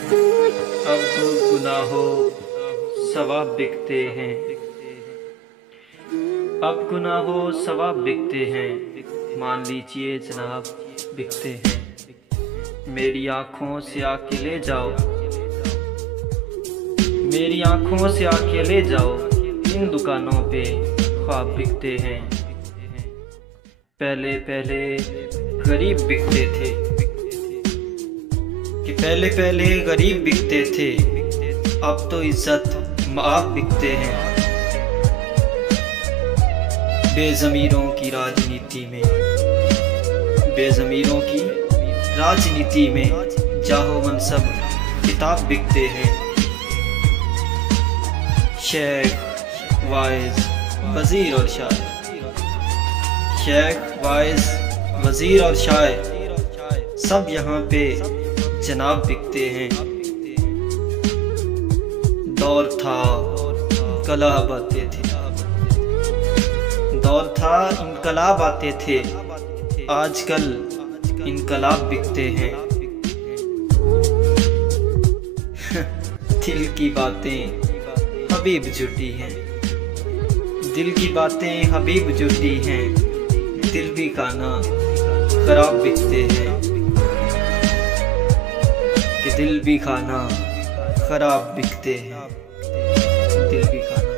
अब गुनाहों सवाब बिकते हैं, अब गुनाहों सवाब बिकते हैं, मान लीजिए जनाब बिकते हैं। मेरी आँखों से आके ले जाओ, मेरी आँखों से आके ले जाओ, इन दुकानों पे ख्वाब बिकते हैं। पहले पहले गरीब बिकते थे, कि पहले पहले गरीब बिकते थे, अब तो इज्जत माफ बिकते हैं। बेज़मीरों की राजनीति में, बेज़मीरों की राजनीति में जाहो मनसब किताब बिकते हैं। शेख वाइज वज़ीर और शायर, शेख वाइज वज़ीर और शायर सब यहाँ पे जनाब बिकते हैं। दौर था इनकलाब आते थे, दौर था इनकलाब आते थे, आजकल इनकलाब बिकते हैं। दिल की बातें हबीब जुटी हैं, दिल की बातें हबीब जुटी हैं, दिल भी खाना खराब बिकते हैं, कि दिल भी खाना खराब बिकते हैं, दिल भी खाना